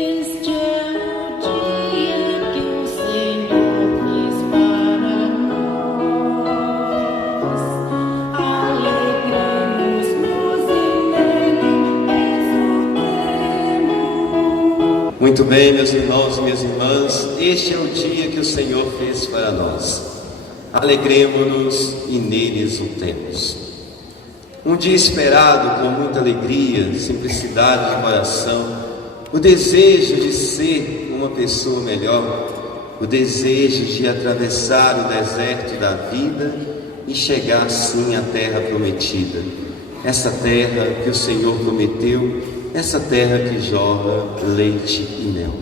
Este é o dia que o Senhor fez para nós. Alegremos-nos e nele exultemos. Muito bem, meus irmãos e minhas irmãs, este é o dia que o Senhor fez para nós. Alegremos-nos e nele exultemos. Um dia esperado com muita alegria, simplicidade de coração, o desejo de ser uma pessoa melhor, o desejo de atravessar o deserto da vida e chegar assim à terra prometida. Essa terra que o Senhor prometeu, essa terra que jorra leite e mel,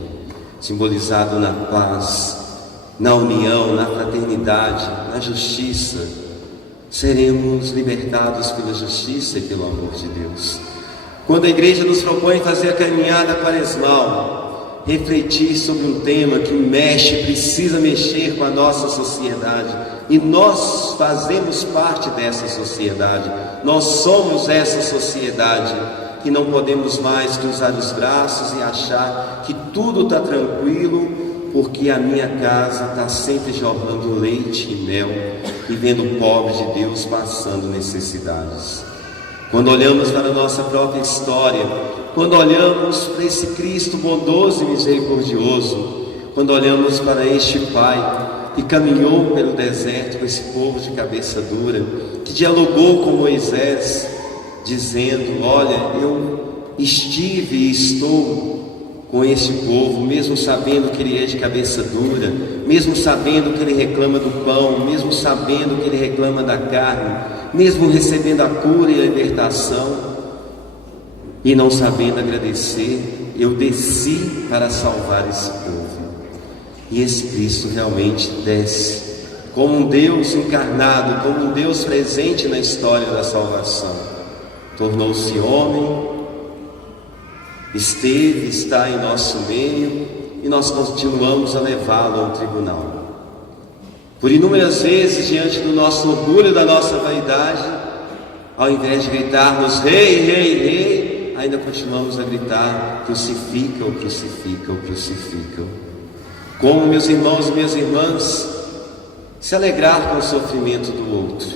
simbolizado na paz, na união, na fraternidade, na justiça. Seremos libertados pela justiça e pelo amor de Deus. Quando a igreja nos propõe fazer a caminhada quaresmal, refletir sobre um tema que mexe, precisa mexer com a nossa sociedade, e nós fazemos parte dessa sociedade, nós somos essa sociedade, que não podemos mais cruzar os braços e achar que tudo está tranquilo, porque a minha casa está sempre jorrando leite e mel e vendo o pobre de Deus passando necessidades. Quando olhamos para a nossa própria história, quando olhamos para esse Cristo bondoso e misericordioso, quando olhamos para este Pai que caminhou pelo deserto com esse povo de cabeça dura, que dialogou com Moisés, dizendo: olha, eu estive e estou com esse povo, mesmo sabendo que ele é de cabeça dura, mesmo sabendo que ele reclama do pão, mesmo sabendo que ele reclama da carne, mesmo recebendo a cura e a libertação, e não sabendo agradecer, eu desci para salvar esse povo. E esse Cristo realmente desce, como um Deus encarnado, como um Deus presente na história da salvação. Tornou-se homem, esteve, está em nosso meio, e nós continuamos a levá-lo ao tribunal. Por inúmeras vezes, diante do nosso orgulho, da nossa vaidade, ao invés de gritarmos rei, rei, rei, ainda continuamos a gritar: crucifica-o, crucifica-o, crucifica-o. Como, meus irmãos e minhas irmãs, se alegrar com o sofrimento do outro?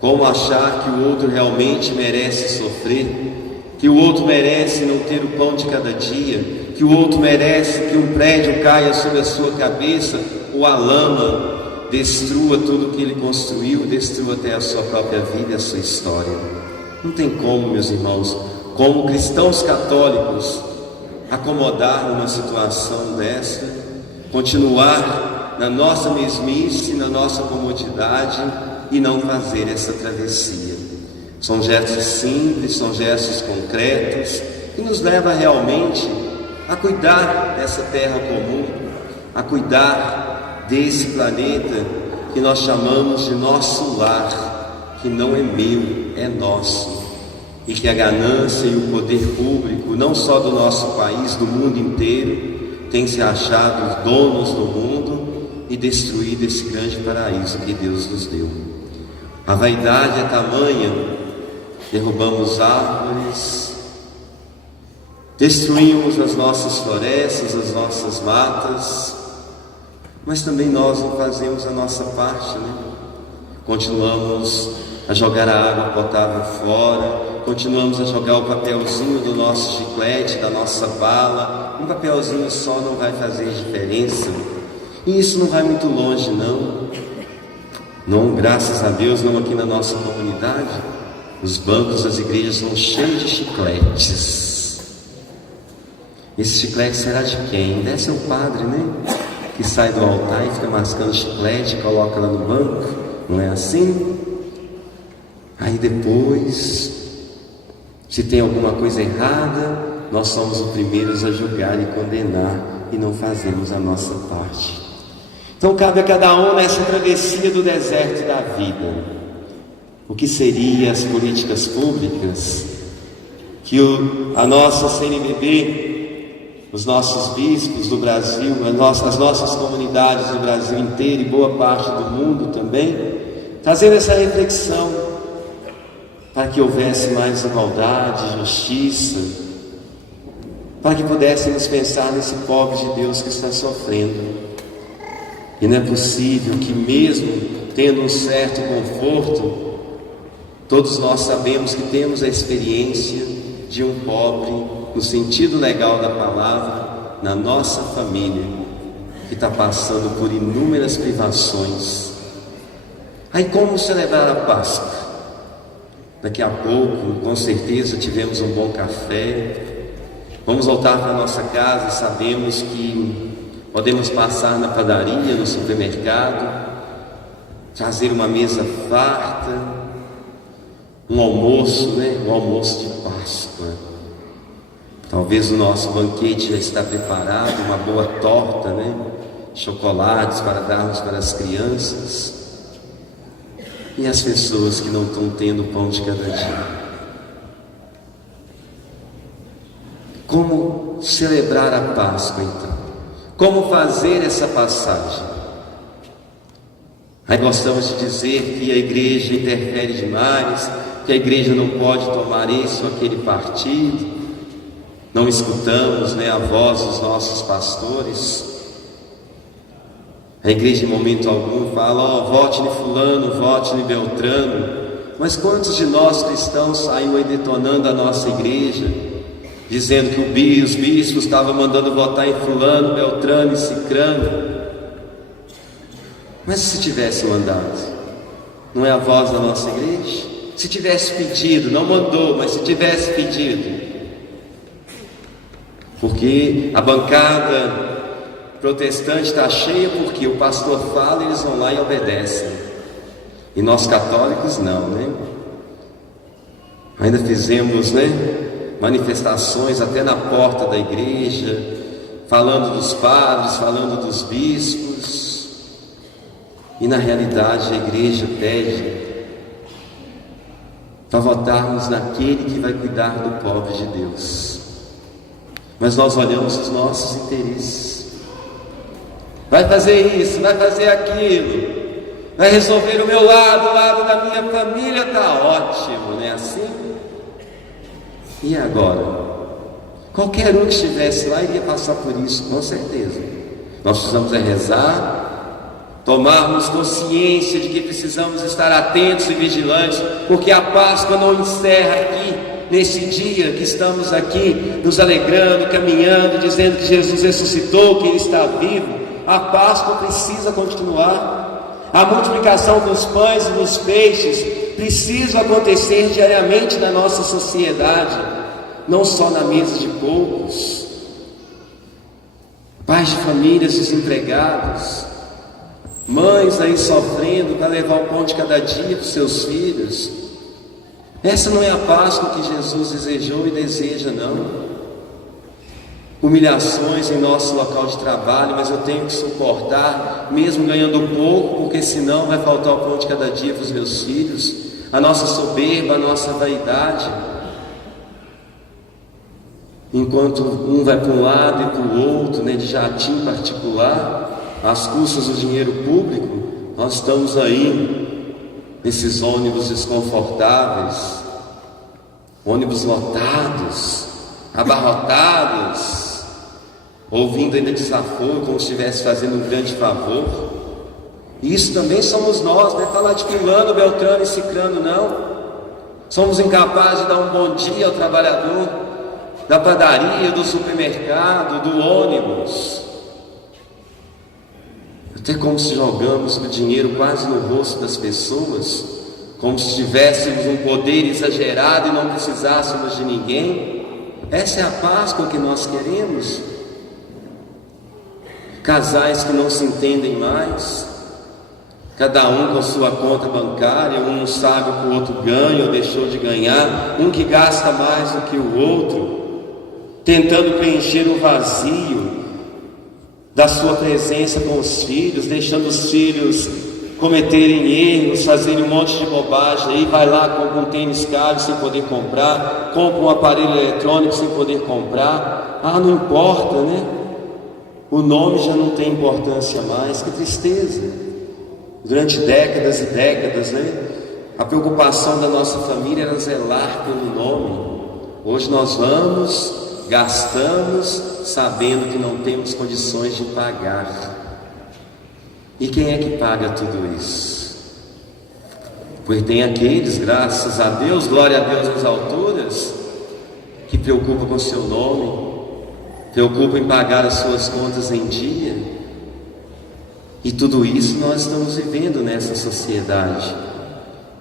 Como achar que o outro realmente merece sofrer? Que o outro merece não ter o pão de cada dia? Que o outro merece que um prédio caia sobre a sua cabeça, ou a lama destrua tudo que ele construiu, destrua até a sua própria vida e a sua história? Não tem como, meus irmãos, como cristãos católicos, acomodar numa situação dessa, continuar na nossa mesmice, na nossa comodidade e não fazer essa travessia. São gestos simples, são gestos concretos, que nos levam realmente a cuidar dessa terra comum, a cuidar desse planeta que nós chamamos de nosso lar, que não é meu, é nosso, e que a ganância e o poder público, não só do nosso país, do mundo inteiro, têm se achado donos do mundo e destruído esse grande paraíso que Deus nos deu. A vaidade é tamanha, derrubamos árvores, destruímos as nossas florestas, as nossas matas, mas também nós não fazemos a nossa parte, né? Continuamos a jogar a água potável fora, continuamos a jogar o papelzinho do nosso chiclete, da nossa bala. Um papelzinho só não vai fazer diferença, e isso não vai muito longe, não, graças a Deus, não aqui na nossa comunidade. Os bancos das igrejas são cheios de chicletes. Esse chiclete será de quem? Deve ser o padre, né? Que sai do altar e fica mascando chiclete e coloca lá no banco. Não é assim? Aí depois, se tem alguma coisa errada, nós somos os primeiros a julgar e condenar, e não fazemos a nossa parte. Então cabe a cada um nessa travessia do deserto da vida. O que seriam as políticas públicas que a nossa CNBB, os nossos bispos do Brasil, as nossas comunidades do Brasil inteiro e boa parte do mundo também, trazendo essa reflexão para que houvesse mais igualdade, justiça, para que pudéssemos pensar nesse pobre de Deus que está sofrendo. E não é possível que, mesmo tendo um certo conforto, todos nós sabemos que temos a experiência de um pobre, no sentido legal da palavra, na nossa família, que está passando por inúmeras privações. Aí como celebrar a Páscoa? Daqui a pouco, com certeza, tivemos um bom café, vamos voltar para a nossa casa e sabemos que podemos passar na padaria, no supermercado, trazer uma mesa farta, um almoço, um almoço de Páscoa. Talvez o nosso banquete já está preparado, uma boa torta, chocolates para darmos para as crianças. E as pessoas que não estão tendo pão de cada dia. Como celebrar a Páscoa então? Como fazer essa passagem? Aí gostamos de dizer que a igreja interfere demais, que a igreja não pode tomar esse ou aquele partido. Não escutamos a voz dos nossos pastores. A igreja em momento algum fala, vote em fulano, vote em Beltrano. Mas quantos de nós cristãos saíram aí detonando a nossa igreja, dizendo que os bispos estavam mandando votar em fulano, Beltrano e Cicrano? Mas se tivesse mandado, não é a voz da nossa igreja? Se tivesse pedido, não mandou, mas se tivesse pedido, porque a bancada protestante está cheia porque o pastor fala e eles vão lá e obedecem. E nós católicos não, Ainda fizemos, manifestações até na porta da igreja, falando dos padres, falando dos bispos. E na realidade a igreja pede para votarmos naquele que vai cuidar do pobre de Deus. Mas nós olhamos os nossos interesses. Vai fazer isso, vai fazer aquilo, vai resolver o meu lado, o lado da minha família, está ótimo, não é assim? E agora? Qualquer um que estivesse lá iria passar por isso, com certeza. Nós precisamos rezar, tomarmos consciência de que precisamos estar atentos e vigilantes, porque a Páscoa não encerra aqui, nesse dia que estamos aqui, nos alegrando, caminhando, dizendo que Jesus ressuscitou, que Ele está vivo. A Páscoa precisa continuar. A multiplicação dos pães e dos peixes precisa acontecer diariamente na nossa sociedade, não só na mesa de poucos. Pais de famílias desempregados, mães aí sofrendo para levar o pão de cada dia para os seus filhos. Essa não é a Páscoa que Jesus desejou e deseja, não. Humilhações em nosso local de trabalho, mas eu tenho que suportar, mesmo ganhando pouco, porque senão vai faltar o pão de cada dia para os meus filhos. A nossa soberba, a nossa vaidade. Enquanto um vai para um lado e para o outro, de jatinho particular, às custas do dinheiro público, nós estamos aí, nesses ônibus desconfortáveis, ônibus lotados, abarrotados, ouvindo ainda desaforo, como se estivesse fazendo um grande favor. E isso também somos nós, não é falar de fulano, Beltrano e Cicrano, não. Somos incapazes de dar um bom dia ao trabalhador da padaria, do supermercado, do ônibus. Até como se jogamos o dinheiro quase no rosto das pessoas, como se tivéssemos um poder exagerado e não precisássemos de ninguém. Essa é a Páscoa que nós queremos. Casais que não se entendem mais, cada um com sua conta bancária, um não sabe o que o outro ganha ou deixou de ganhar, um que gasta mais do que o outro, tentando preencher o vazio da sua presença com os filhos, deixando os filhos cometerem erros, fazerem um monte de bobagem, aí vai lá, compra um tênis caro sem poder comprar, compra um aparelho eletrônico sem poder comprar. Não importa, o nome já não tem importância mais. Que tristeza. Durante décadas e décadas, a preocupação da nossa família era zelar pelo nome. Hoje nós vamos, gastamos sabendo que não temos condições de pagar. E quem é que paga tudo isso? Pois tem aqueles, graças a Deus, glória a Deus nas alturas, que preocupam com o seu nome, preocupam em pagar as suas contas em dia. E tudo isso nós estamos vivendo nessa sociedade.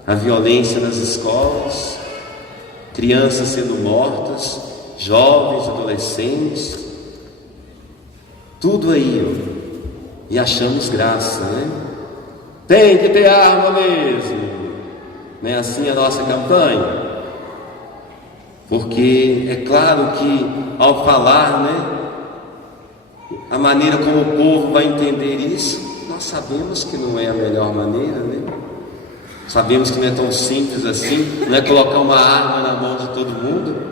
A violência nas escolas, crianças sendo mortas, jovens, adolescentes, tudo aí, ó. E achamos graça, né? Tem que ter arma mesmo. Não é assim a nossa campanha? Porque é claro que ao falar, né, a maneira como o povo vai entender isso, nós sabemos que não é a melhor maneira, né? Sabemos que não é tão simples assim, não é colocar uma arma na mão de todo mundo.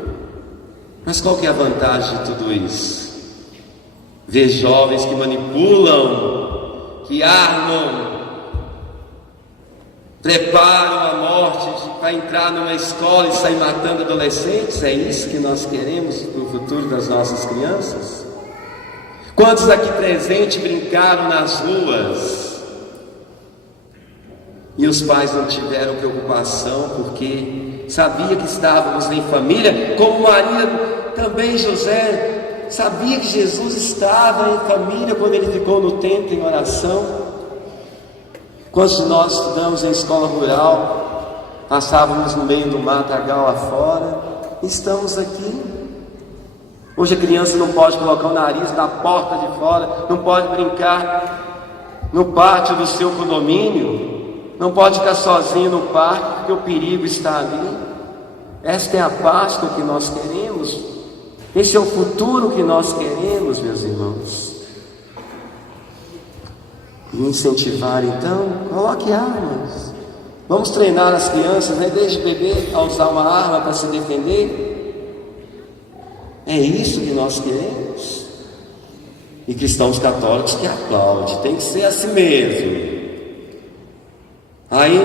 Mas qual que é a vantagem de tudo isso? Ver jovens que manipulam, que armam, preparam a morte para entrar numa escola e sair matando adolescentes. É isso que nós queremos para o futuro das nossas crianças? Quantos aqui presentes brincaram nas ruas e os pais não tiveram preocupação porque sabia que estávamos em família, como Maria, também José sabia que Jesus estava em família quando ele ficou no templo em oração. Quando nós estudamos em escola rural, passávamos no meio do matagal afora, estamos aqui. Hoje a criança não pode colocar o nariz na porta de fora, não pode brincar no pátio do seu condomínio, não pode ficar sozinho no parque, porque o perigo está ali. Esta é a Páscoa que nós queremos. Esse é o futuro que nós queremos, meus irmãos. E incentivar, então, coloque armas. Vamos treinar as crianças, né? Desde bebê a usar uma arma para se defender. É isso que nós queremos. E cristãos católicos que aplaudem, tem que ser assim mesmo. Aí,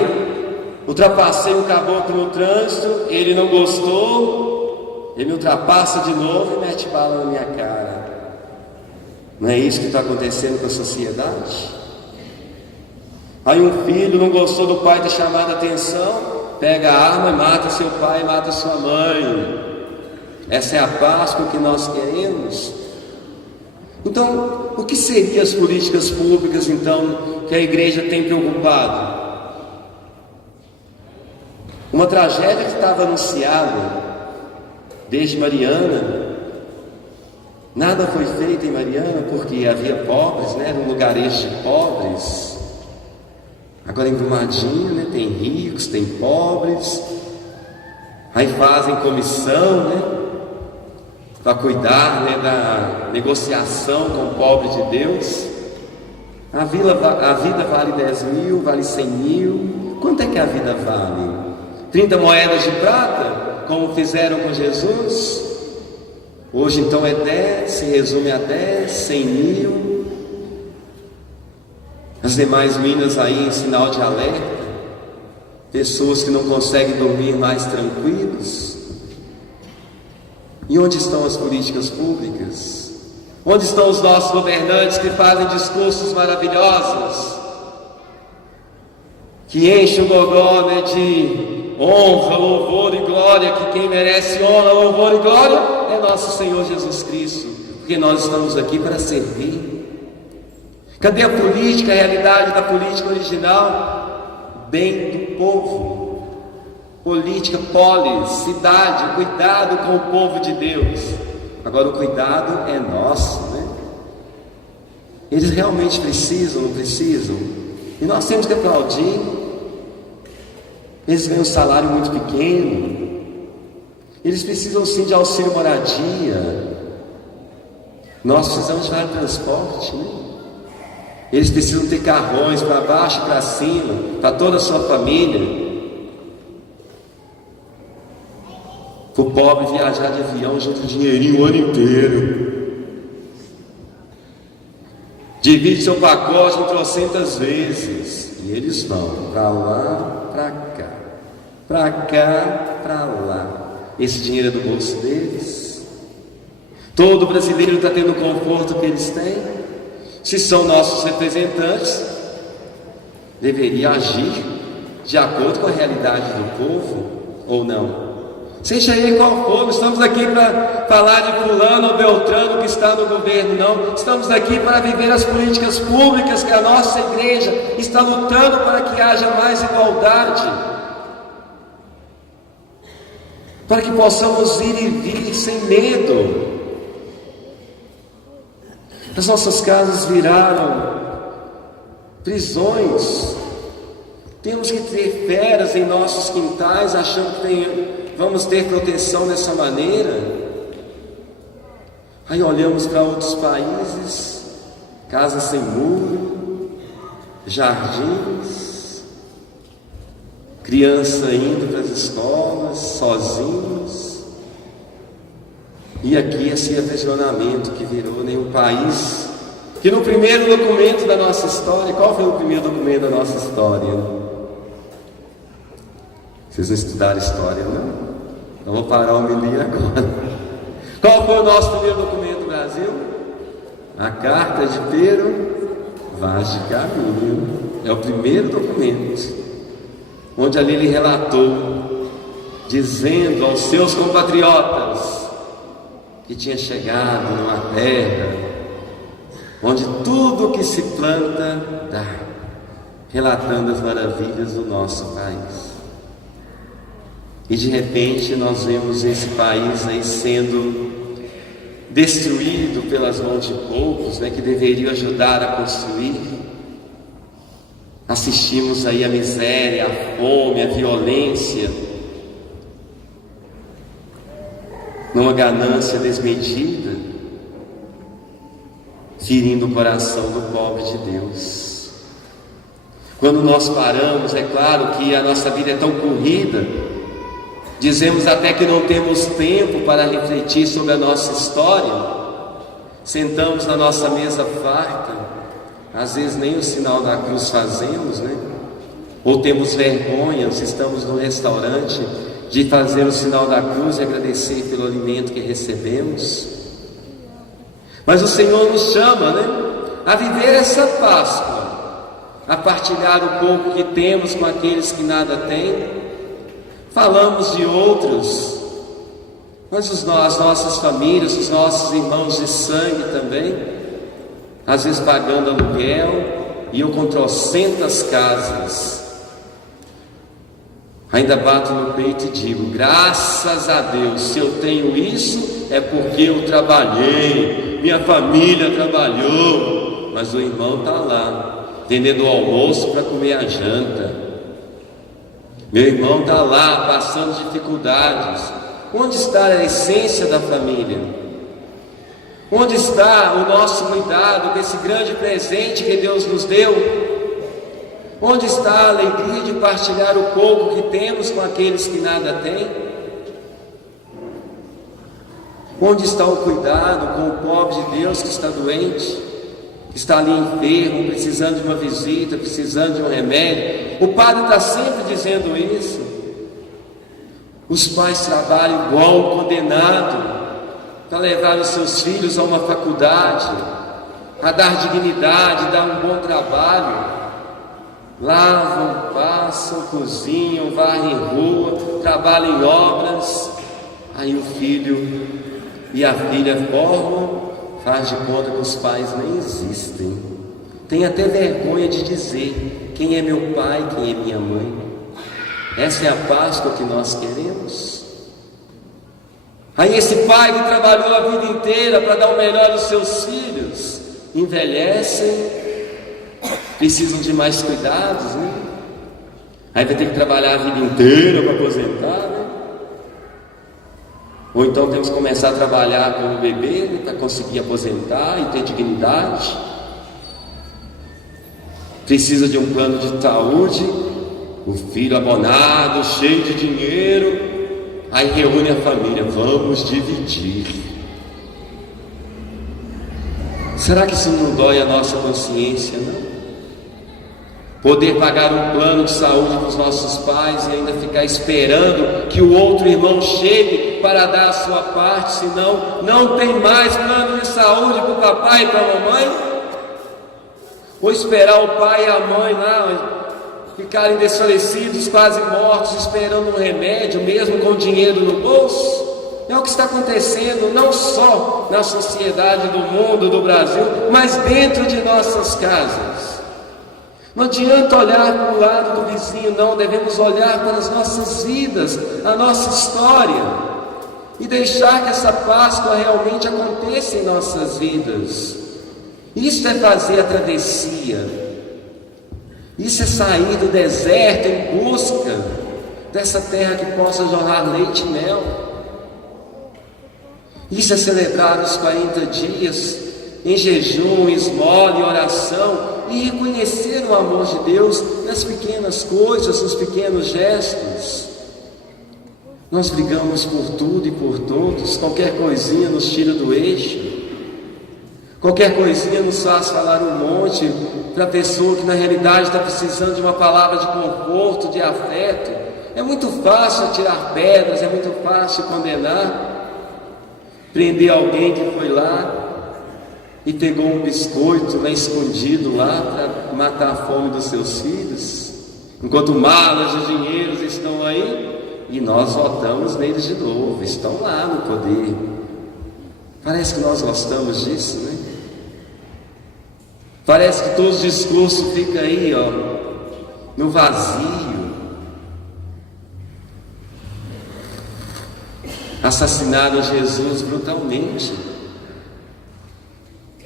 ultrapassei um caboclo no trânsito, ele não gostou. Ele me ultrapassa de novo e mete bala na minha cara. Não é isso que está acontecendo com a sociedade? Aí um filho não gostou do pai ter chamado a atenção, pega a arma e mata seu pai e mata sua mãe. Essa é a Páscoa que nós queremos. Então, o que seriam as políticas públicas então que a igreja tem preocupado? Uma tragédia que estava anunciada desde Mariana, nada foi feito em Mariana porque havia pobres, né? Era um lugarejo de pobres. Agora em Brumadinho, né? Tem ricos, tem pobres. Aí fazem comissão, né? Para cuidar, né, da negociação com o pobre de Deus. A vida vale 10 mil, vale 100 mil. Quanto é que a vida vale? 30 moedas de prata? Como fizeram com Jesus? Hoje então é 10, se resume a 10, 100 mil. As demais minas aí em sinal de alerta. Pessoas que não conseguem dormir mais tranquilos. E onde estão as políticas públicas? Onde estão os nossos governantes que fazem discursos maravilhosos? Que enchem o gogó, né, de honra, louvor e glória, que quem merece honra, louvor e glória é nosso Senhor Jesus Cristo, porque nós estamos aqui para servir. Cadê a política, a realidade da política original? Bem do povo. Política, polis, cidade, cuidado com o povo de Deus. Agora o cuidado é nosso, né? Eles realmente precisam, não precisam? E nós temos que aplaudir. Eles ganham um salário muito pequeno. Eles precisam sim de auxílio moradia. Nós precisamos de vale transporte, né? Eles precisam ter carrões para baixo e para cima, para toda a sua família. Para o pobre viajar de avião, junto dinheirinho o ano inteiro. Divide seu pacote em trocentas vezes. E eles vão para lá, para cá, para cá, para lá. Esse dinheiro é do bolso deles. Todo brasileiro está tendo o conforto que eles têm. Se são nossos representantes, deveria agir de acordo com a realidade do povo ou não? Seja ele qual for, não estamos aqui para falar de fulano ou beltrano que está no governo, não. Estamos aqui para viver as políticas públicas que a nossa igreja está lutando para que haja mais igualdade, para que possamos ir e vir sem medo. As nossas casas viraram prisões. Temos que ter feras em nossos quintais, achando que vamos ter proteção dessa maneira. Aí olhamos para outros países, casas sem muro, jardins, criança indo para as escolas, sozinhos. E aqui esse aprisionamento que virou nenhum país, que no primeiro documento da nossa história, qual foi o primeiro documento da nossa história? Vocês não estudaram história, não? Então vou parar a homilia agora. Qual foi o nosso primeiro documento do Brasil? A Carta de Pero Vaz de Caminho. É o primeiro documento, onde ali ele relatou, dizendo aos seus compatriotas que tinha chegado numa terra onde tudo que se planta dá, relatando as maravilhas do nosso país. E de repente nós vemos esse país aí sendo destruído pelas mãos de poucos, que deveriam ajudar a construir. Assistimos aí a miséria, a fome, a violência, numa ganância desmedida, ferindo o coração do pobre de Deus. Quando nós paramos, é claro que a nossa vida é tão corrida, dizemos até que não temos tempo para refletir sobre a nossa história. Sentamos na nossa mesa farta, às vezes nem o sinal da cruz fazemos, Ou temos vergonha, se estamos no restaurante, de fazer o sinal da cruz e agradecer pelo alimento que recebemos. Mas o Senhor nos chama, a viver essa Páscoa, a partilhar o pouco que temos com aqueles que nada têm. Falamos de outros, mas as nossas famílias, os nossos irmãos de sangue também, às vezes pagando aluguel, e eu com trocentas casas, ainda bato no peito e digo: graças a Deus, se eu tenho isso, é porque eu trabalhei, minha família trabalhou, mas o irmão está lá, vendendo o almoço para comer a janta. Meu irmão está lá, passando dificuldades. Onde está a essência da família? Onde está o nosso cuidado desse grande presente que Deus nos deu? Onde está a alegria de partilhar o pouco que temos com aqueles que nada têm? Onde está o cuidado com o pobre de Deus que está doente, que está ali enfermo, precisando de uma visita, precisando de um remédio? O padre está sempre dizendo isso. Os pais trabalham igual um condenado para levar os seus filhos a uma faculdade, a dar dignidade, dar um bom trabalho. Lavam, passam, cozinham, varrem rua, trabalham em obras. Aí o filho e a filha formam, faz de conta que os pais nem existem. Tem até vergonha de dizer quem é meu pai, quem é minha mãe. Essa é a Páscoa que nós queremos. Aí esse pai que trabalhou a vida inteira para dar o melhor aos seus filhos, envelhecem, precisam de mais cuidados, Aí vai ter que trabalhar a vida inteira para aposentar, Ou então temos que começar a trabalhar como bebê, para conseguir aposentar e ter dignidade. Precisa de um plano de saúde, o filho abonado, cheio de dinheiro, aí reúne a família: vamos dividir. Será que isso não dói a nossa consciência, não? Poder pagar um plano de saúde para os nossos pais e ainda ficar esperando que o outro irmão chegue para dar a sua parte, senão não tem mais plano de saúde para o papai e para a mamãe? Ou esperar o pai e a mãe lá ficarem desfalecidos, quase mortos, esperando um remédio, mesmo com dinheiro no bolso? É o que está acontecendo não só na sociedade do mundo, do Brasil, mas dentro de nossas casas. Não adianta olhar para o lado do vizinho, não, devemos olhar para as nossas vidas, a nossa história, e deixar que essa Páscoa realmente aconteça em nossas vidas. Isso é fazer a travessia, isso é sair do deserto em busca dessa terra que possa jorrar leite e mel. Isso é celebrar os 40 dias em jejum, esmola e oração, e reconhecer o amor de Deus nas pequenas coisas, nos pequenos gestos. Nós brigamos por tudo e por todos, qualquer coisinha nos tira do eixo, qualquer coisinha nos faz falar um monte para a pessoa que na realidade está precisando de uma palavra de conforto, de afeto. É muito fácil tirar pedras, é muito fácil condenar, prender alguém que foi lá e pegou um biscoito lá escondido lá para matar a fome dos seus filhos, enquanto malas de dinheiros estão aí e nós votamos neles de novo, estão lá no poder. Parece que nós gostamos disso, né? Parece que todo discurso fica aí, ó, no vazio. Assassinaram Jesus brutalmente.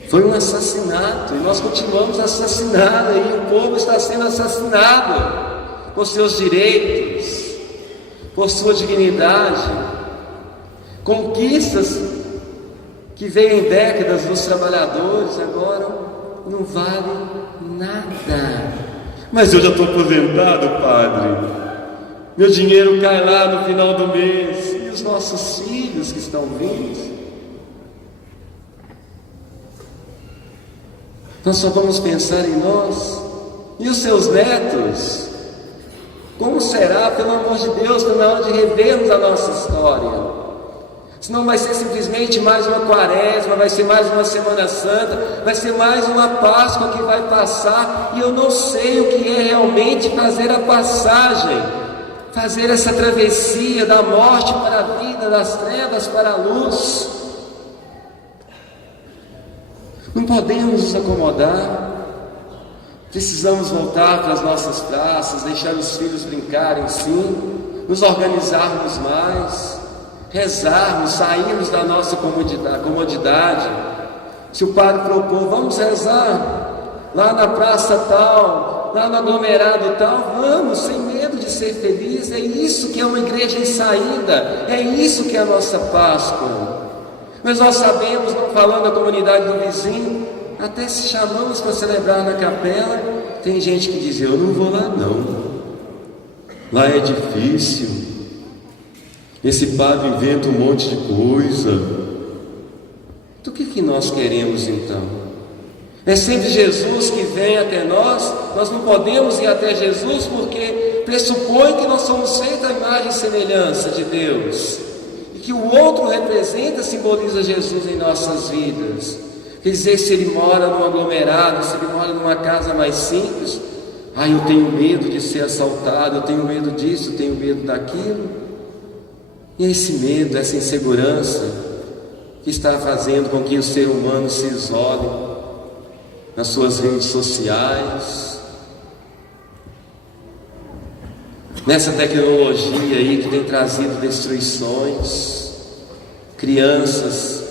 Foi um assassinato, e nós continuamos assassinando, e o povo está sendo assassinado por seus direitos, por sua dignidade. Conquistas que veio em décadas dos trabalhadores, agora não valem nada. Mas eu já estou aposentado, padre, meu dinheiro cai lá no final do mês, e os nossos filhos que estão vindo? Nós só vamos pensar em nós. E os seus netos? Como será, pelo amor de Deus, na hora de revermos a nossa história? Senão vai ser simplesmente mais uma quaresma, vai ser mais uma Semana Santa, vai ser mais uma Páscoa que vai passar, e eu não sei o que é realmente fazer a passagem, fazer essa travessia da morte para a vida, das trevas para a luz. Não podemos nos acomodar, precisamos voltar para as nossas praças, deixar os filhos brincarem sim, nos organizarmos mais, rezarmos, sairmos da nossa comodidade. Se o padre propor, vamos rezar lá na praça tal, lá no aglomerado tal, vamos, sem medo de ser feliz. É isso que é uma igreja em saída, é isso que é a nossa Páscoa. Mas nós sabemos, não falando da comunidade do vizinho, até se chamamos para celebrar na capela, tem gente que diz, eu não vou lá não, lá é difícil, esse padre inventa um monte de coisa. Do que nós queremos então? É sempre Jesus que vem até nós, nós não podemos ir até Jesus porque pressupõe que nós somos feitos à imagem e semelhança de Deus, que o outro representa, simboliza Jesus em nossas vidas. Quer dizer, se ele mora num aglomerado, se ele mora numa casa mais simples, eu tenho medo de ser assaltado, eu tenho medo disso, eu tenho medo daquilo. E esse medo, essa insegurança que está fazendo com que o ser humano se isole nas suas redes sociais, nessa tecnologia aí que tem trazido destruições, crianças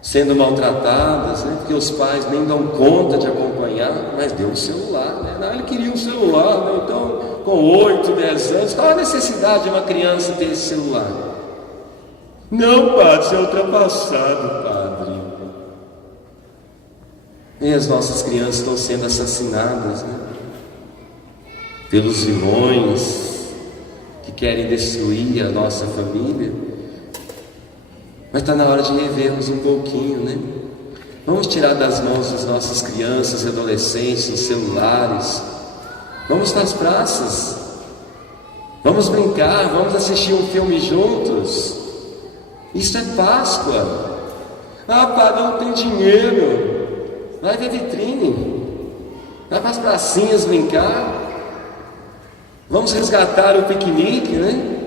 sendo maltratadas, né? Porque os pais nem dão conta de acompanhar, mas deu um celular, né? Não, ele queria um celular, né? Então com 8, 10 anos, qual a necessidade de uma criança ter esse celular? Não, padre, isso é ultrapassado, padre. E as nossas crianças estão sendo assassinadas, né? Pelos vilões que querem destruir a nossa família. Mas está na hora de revermos um pouquinho, né? Vamos tirar das mãos das nossas crianças e adolescentes os celulares. Vamos nas praças. Vamos brincar, vamos assistir um filme juntos. Isso é Páscoa. Ah, pai, não tem dinheiro. Vai ver vitrine. Vai para as pracinhas brincar. Vamos resgatar o piquenique, né?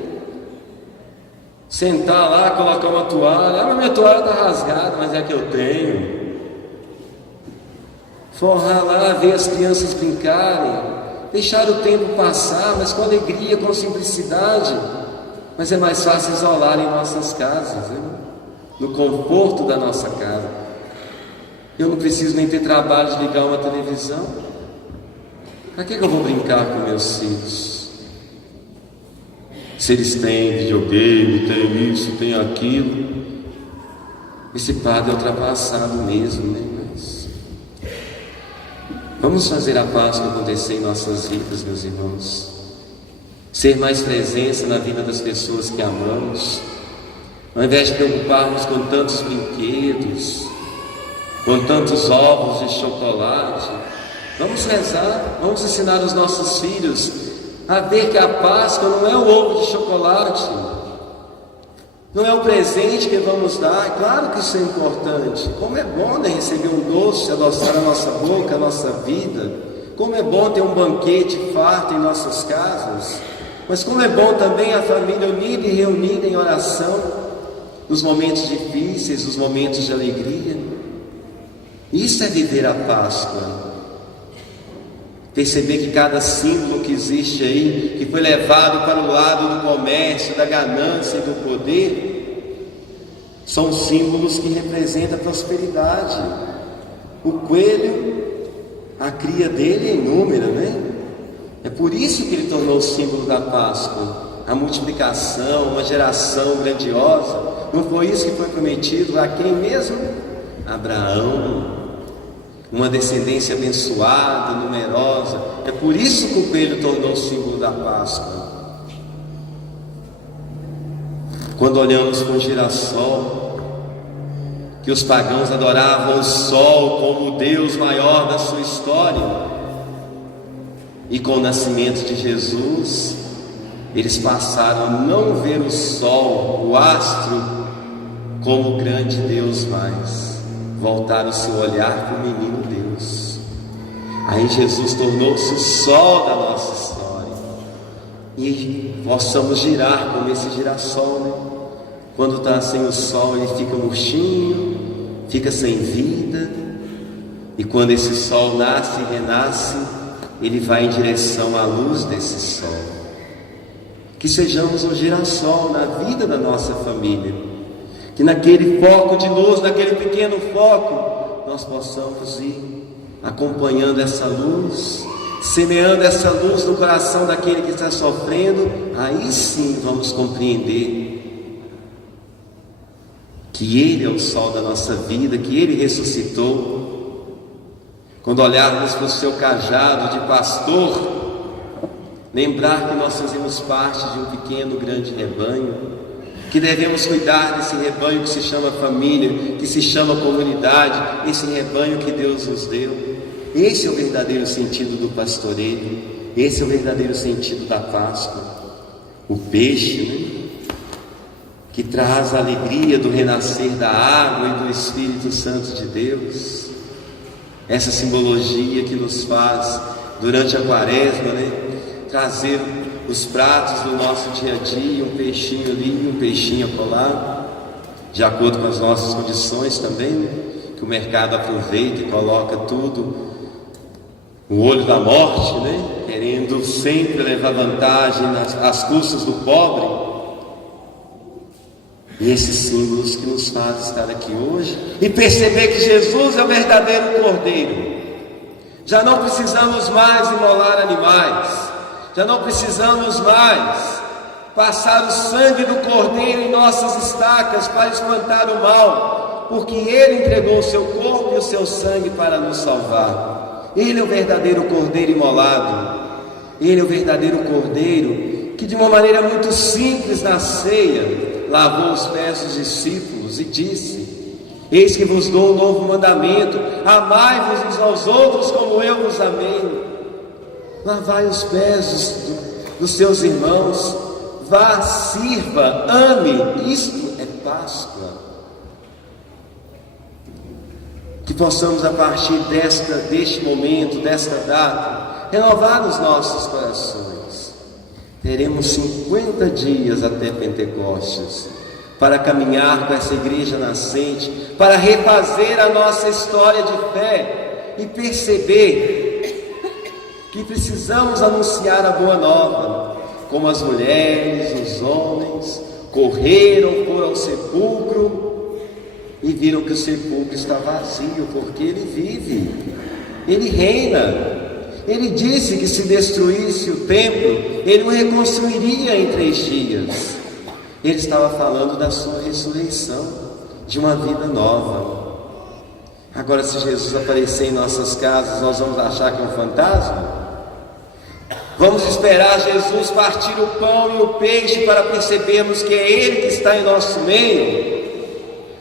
Sentar lá, colocar uma toalha. Ah, mas minha toalha está rasgada, mas é que eu tenho. Forrar lá, ver as crianças brincarem. Deixar o tempo passar, mas com alegria, com simplicidade. Mas é mais fácil isolar em nossas casas, né? No conforto da nossa casa. Eu não preciso nem ter trabalho de ligar uma televisão. Para que eu vou brincar com meus filhos? Se eles têm videogame, tem isso, tem aquilo. Esse padre é ultrapassado mesmo, né? Mas vamos fazer a Páscoa acontecer em nossas vidas, meus irmãos. Ser mais presença na vida das pessoas que amamos. Ao invés de preocuparmos com tantos brinquedos, com tantos ovos de chocolate, vamos rezar, vamos ensinar os nossos filhos a ver que a Páscoa não é o ovo de chocolate, não é o presente que vamos dar. Claro que isso é importante. Como é bom, né, receber um doce, adoçar a nossa boca, a nossa vida. Como é bom ter um banquete farto em nossas casas. Mas como é bom também a família unida e reunida em oração, nos momentos difíceis, nos momentos de alegria. Isso é viver a Páscoa. Perceber que cada símbolo que existe aí, que foi levado para o lado do comércio, da ganância e do poder, são símbolos que representam a prosperidade. O coelho, a cria dele é inúmera, né? É por isso que ele tornou o símbolo da Páscoa. A multiplicação, uma geração grandiosa. Não foi isso que foi prometido a quem mesmo? Abraão. Uma descendência abençoada, numerosa. É por isso que o coelho tornou o símbolo da Páscoa. Quando olhamos para o girassol, que os pagãos adoravam o sol como o Deus maior da sua história, e com o nascimento de Jesus, eles passaram a não ver o sol, o astro, como o grande Deus mais. Voltaram o seu olhar para o menino Deus. Aí Jesus tornou-se o sol da nossa história. E possamos girar como esse girassol, né? Quando está sem o sol, ele fica murchinho, fica sem vida. E quando esse sol nasce e renasce, ele vai em direção à luz desse sol. Que sejamos um girassol na vida da nossa família. Que naquele foco de luz, naquele pequeno foco, nós possamos ir acompanhando essa luz, semeando essa luz no coração daquele que está sofrendo. Aí sim vamos compreender que Ele é o sol da nossa vida, que Ele ressuscitou. Quando olharmos para o seu cajado de pastor, lembrar que nós fazemos parte de um pequeno, grande rebanho, que devemos cuidar desse rebanho que se chama família, que se chama comunidade, esse rebanho que Deus nos deu. Esse é o verdadeiro sentido do pastoreio, esse é o verdadeiro sentido da Páscoa. O peixe, né, que traz a alegria do renascer da água e do Espírito Santo de Deus. Essa simbologia que nos faz, durante a quaresma, né, trazer os pratos do nosso dia a dia, um peixinho ali, um peixinho acolá, de acordo com as nossas condições também, né, que o mercado aproveita e coloca tudo, o olho da morte, né, querendo sempre levar vantagem às custas do pobre. E esses símbolos que nos fazem estar aqui hoje e perceber que Jesus é o verdadeiro Cordeiro. Já não precisamos mais imolar animais, já não precisamos mais passar o sangue do Cordeiro em nossas estacas para espantar o mal, porque Ele entregou o seu corpo e o seu sangue para nos salvar. Ele é o verdadeiro Cordeiro imolado. Ele é o verdadeiro Cordeiro que, de uma maneira muito simples na ceia, lavou os pés dos discípulos e disse: Eis que vos dou um novo mandamento: amai-vos uns aos outros como eu vos amei. Lavai os pés dos seus irmãos, vá, sirva, ame. Isto é Páscoa. Que possamos, a partir deste momento, desta data, renovar os nossos corações. Teremos 50 dias até Pentecostes para caminhar com essa igreja nascente, para refazer a nossa história de fé e perceber que precisamos anunciar a boa nova, como as mulheres, os homens correram, foram ao sepulcro e viram que o sepulcro está vazio, porque ele vive, ele reina. Ele disse que se destruísse o templo, ele o reconstruiria em 3 dias. Ele estava falando da sua ressurreição, de uma vida nova. Agora, se Jesus aparecer em nossas casas, nós vamos achar que é um fantasma? Vamos esperar Jesus partir o pão e o peixe para percebermos que é Ele que está em nosso meio?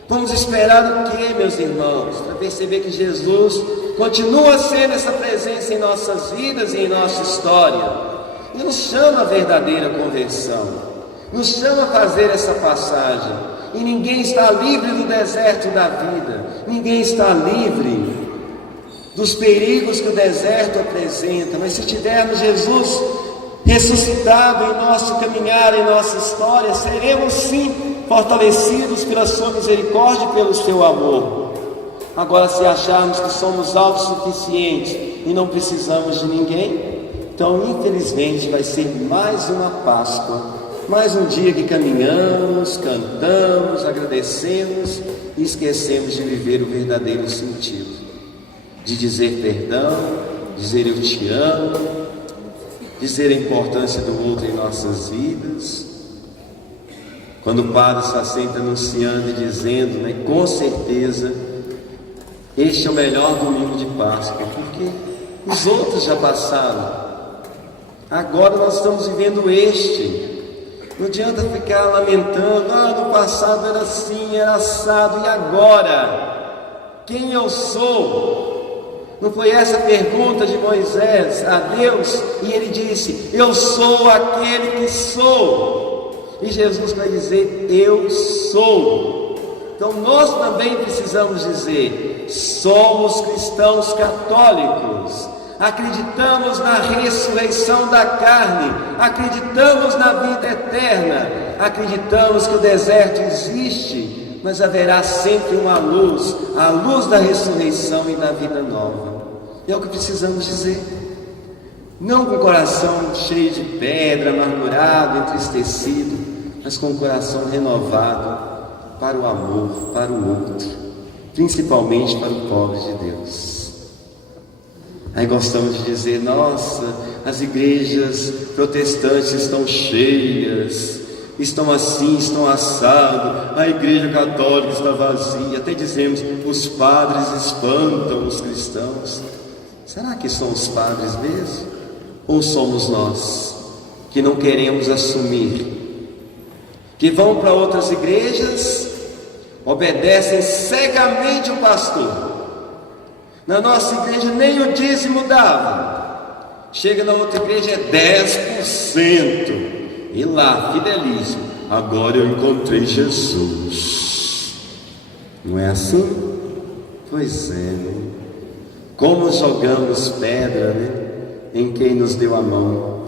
Vamos esperar o que, meus irmãos? Para perceber que Jesus continua sendo essa presença em nossas vidas e em nossa história. E nos chama a verdadeira conversão, nos chama a fazer essa passagem. E ninguém está livre do deserto da vida, ninguém está livre dos perigos que o deserto apresenta, mas se tivermos Jesus ressuscitado em nosso caminhar, em nossa história, seremos sim fortalecidos pela sua misericórdia e pelo seu amor. Agora, se acharmos que somos autossuficientes e não precisamos de ninguém, então infelizmente vai ser mais uma Páscoa, mais um dia que caminhamos, cantamos, agradecemos e esquecemos de viver o verdadeiro sentido, de dizer perdão, dizer eu te amo, dizer a importância do outro em nossas vidas. Quando o padre está sempre anunciando e dizendo, com certeza, este é o melhor domingo de Páscoa, porque os outros já passaram, agora nós estamos vivendo este. Não adianta ficar lamentando, no passado era assim, era assado, e agora? Quem eu sou? Não foi essa a pergunta de Moisés a Deus? E ele disse, eu sou aquele que sou. E Jesus vai dizer, eu sou. Então nós também precisamos dizer, somos cristãos católicos, acreditamos na ressurreição da carne, acreditamos na vida eterna, acreditamos que o deserto existe, mas haverá sempre uma luz, a luz da ressurreição e da vida nova. É o que precisamos dizer. Não com o coração cheio de pedra, amargurado, entristecido, mas com o coração renovado para o amor, para o outro, principalmente para o pobre de Deus. Aí gostamos de dizer, nossa, as igrejas protestantes estão cheias, estão assim, estão assado, a igreja católica está vazia, até dizemos, os padres espantam os cristãos. Será que são os padres mesmo? Ou somos nós, que não queremos assumir, que vão para outras igrejas, obedecem cegamente o pastor? Na nossa igreja nem o dízimo dava, chega na outra igreja é 10%, e lá, fidelíssimo, agora eu encontrei Jesus. Não é assim? Pois é, né? Como jogamos pedra, em quem nos deu a mão.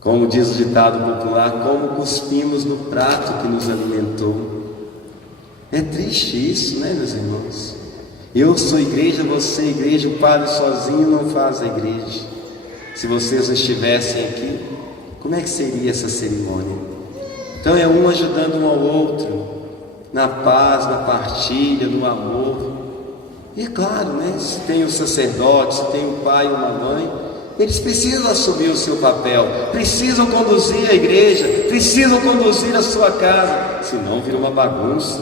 Como diz o ditado popular, como cuspimos no prato que nos alimentou. É triste isso, meus irmãos? Eu sou igreja, você é igreja, o padre sozinho não faz a igreja. Se vocês estivessem aqui, como é que seria essa cerimônia? Então é um ajudando um ao outro, na paz, na partilha, no amor. E é claro, se tem o sacerdote, se tem o pai e uma mãe, eles precisam assumir o seu papel, precisam conduzir a igreja, precisam conduzir a sua casa, senão vira uma bagunça.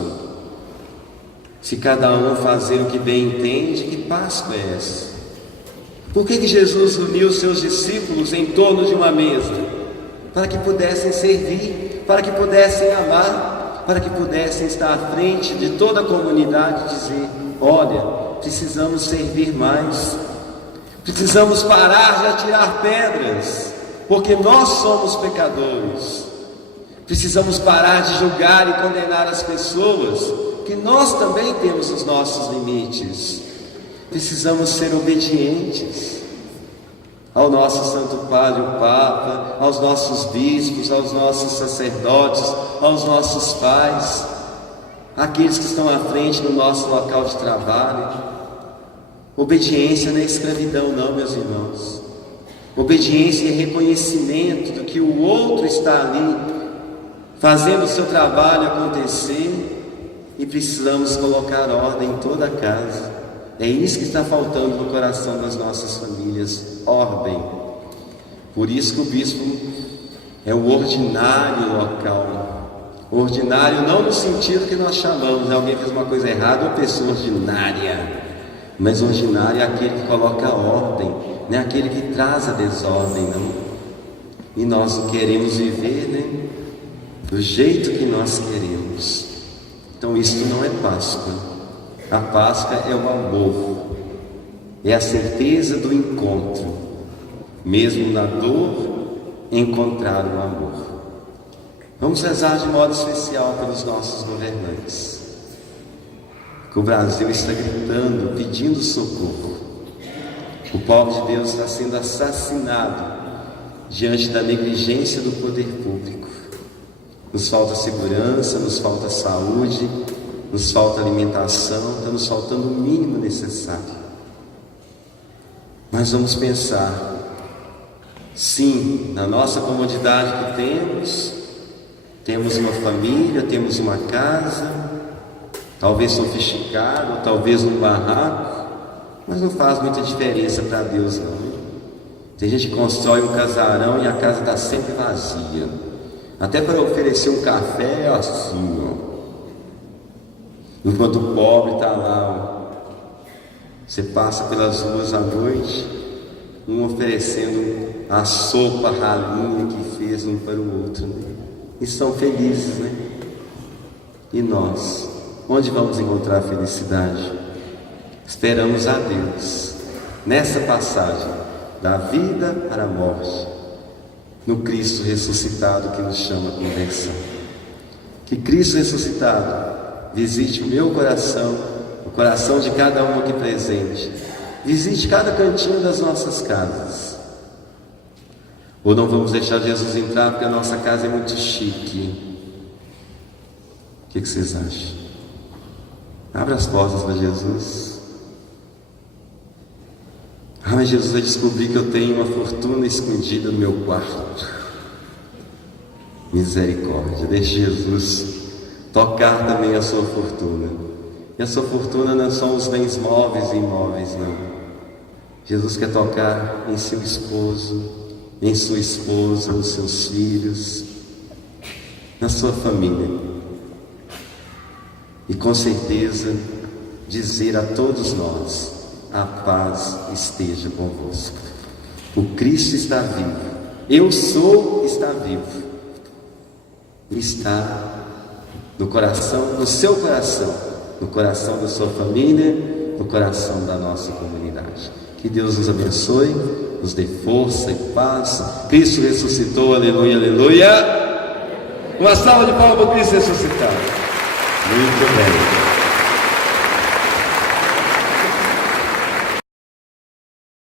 Se cada um fazer o que bem entende, que Páscoa é essa? Por que Jesus uniu seus discípulos em torno de uma mesa? Para que pudessem servir, para que pudessem amar, para que pudessem estar à frente de toda a comunidade e dizer: olha, precisamos servir mais, precisamos parar de atirar pedras, porque nós somos pecadores. Precisamos parar de julgar e condenar as pessoas, que nós também temos os nossos limites. Precisamos ser obedientes ao nosso Santo Padre, o Papa, aos nossos bispos, aos nossos sacerdotes, aos nossos pais, aqueles que estão à frente do nosso local de trabalho. Obediência não é escravidão, não, meus irmãos. Obediência é reconhecimento do que o outro está ali fazendo o seu trabalho acontecer, e precisamos colocar ordem em toda a casa. É isso que está faltando no coração das nossas famílias: ordem. Por isso que o bispo é o ordinário local. Ordinário não no sentido que nós chamamos, alguém fez uma coisa errada, uma pessoa ordinária. Mas ordinário é aquele que coloca ordem, não é aquele que traz a desordem, não. E nós queremos viver, né, do jeito que nós queremos. Então isso não é Páscoa. A Páscoa é o amor, é a certeza do encontro, mesmo na dor, encontrar o amor. Vamos rezar de modo especial pelos nossos governantes, que o Brasil está gritando, pedindo socorro. O povo de Deus está sendo assassinado diante da negligência do poder público. Nos falta segurança, nos falta saúde, nos falta alimentação, está nos faltando o mínimo necessário. Mas vamos pensar, sim, na nossa comodidade que temos uma família, temos uma casa, talvez sofisticada, ou talvez um barraco, mas não faz muita diferença para Deus, não. Tem gente que constrói um casarão e a casa está sempre vazia, até para oferecer um café é assim, ó. Enquanto o pobre está lá, ó. Você passa pelas ruas à noite, um oferecendo a sopa ralinha que fez um para o outro, né? E são felizes, né? E nós, onde vamos encontrar a felicidade? Esperamos a Deus nessa passagem da vida para a morte, no Cristo ressuscitado que nos chama a conversão. Que Cristo ressuscitado visite o meu coração, o coração de cada um aqui presente, visite cada cantinho das nossas casas. Ou não vamos deixar Jesus entrar porque a nossa casa é muito chique? O que vocês acham? Abra as portas para Jesus. Mas Jesus vai descobrir que eu tenho uma fortuna escondida no meu quarto. Misericórdia, deixe Jesus tocar também a sua fortuna. E a sua fortuna não são os bens móveis e imóveis, não. Jesus quer tocar em seu esposo, em sua esposa, nos seus filhos, na sua família. E com certeza dizer a todos nós: a paz esteja convosco. O Cristo está vivo. Eu sou está vivo. Está no coração, no seu coração, no coração da sua família, no coração da nossa comunidade. Que Deus nos abençoe, nos dê força e paz. Cristo ressuscitou, aleluia, aleluia. Uma salva de palmas para Cristo ressuscitado. Muito bem.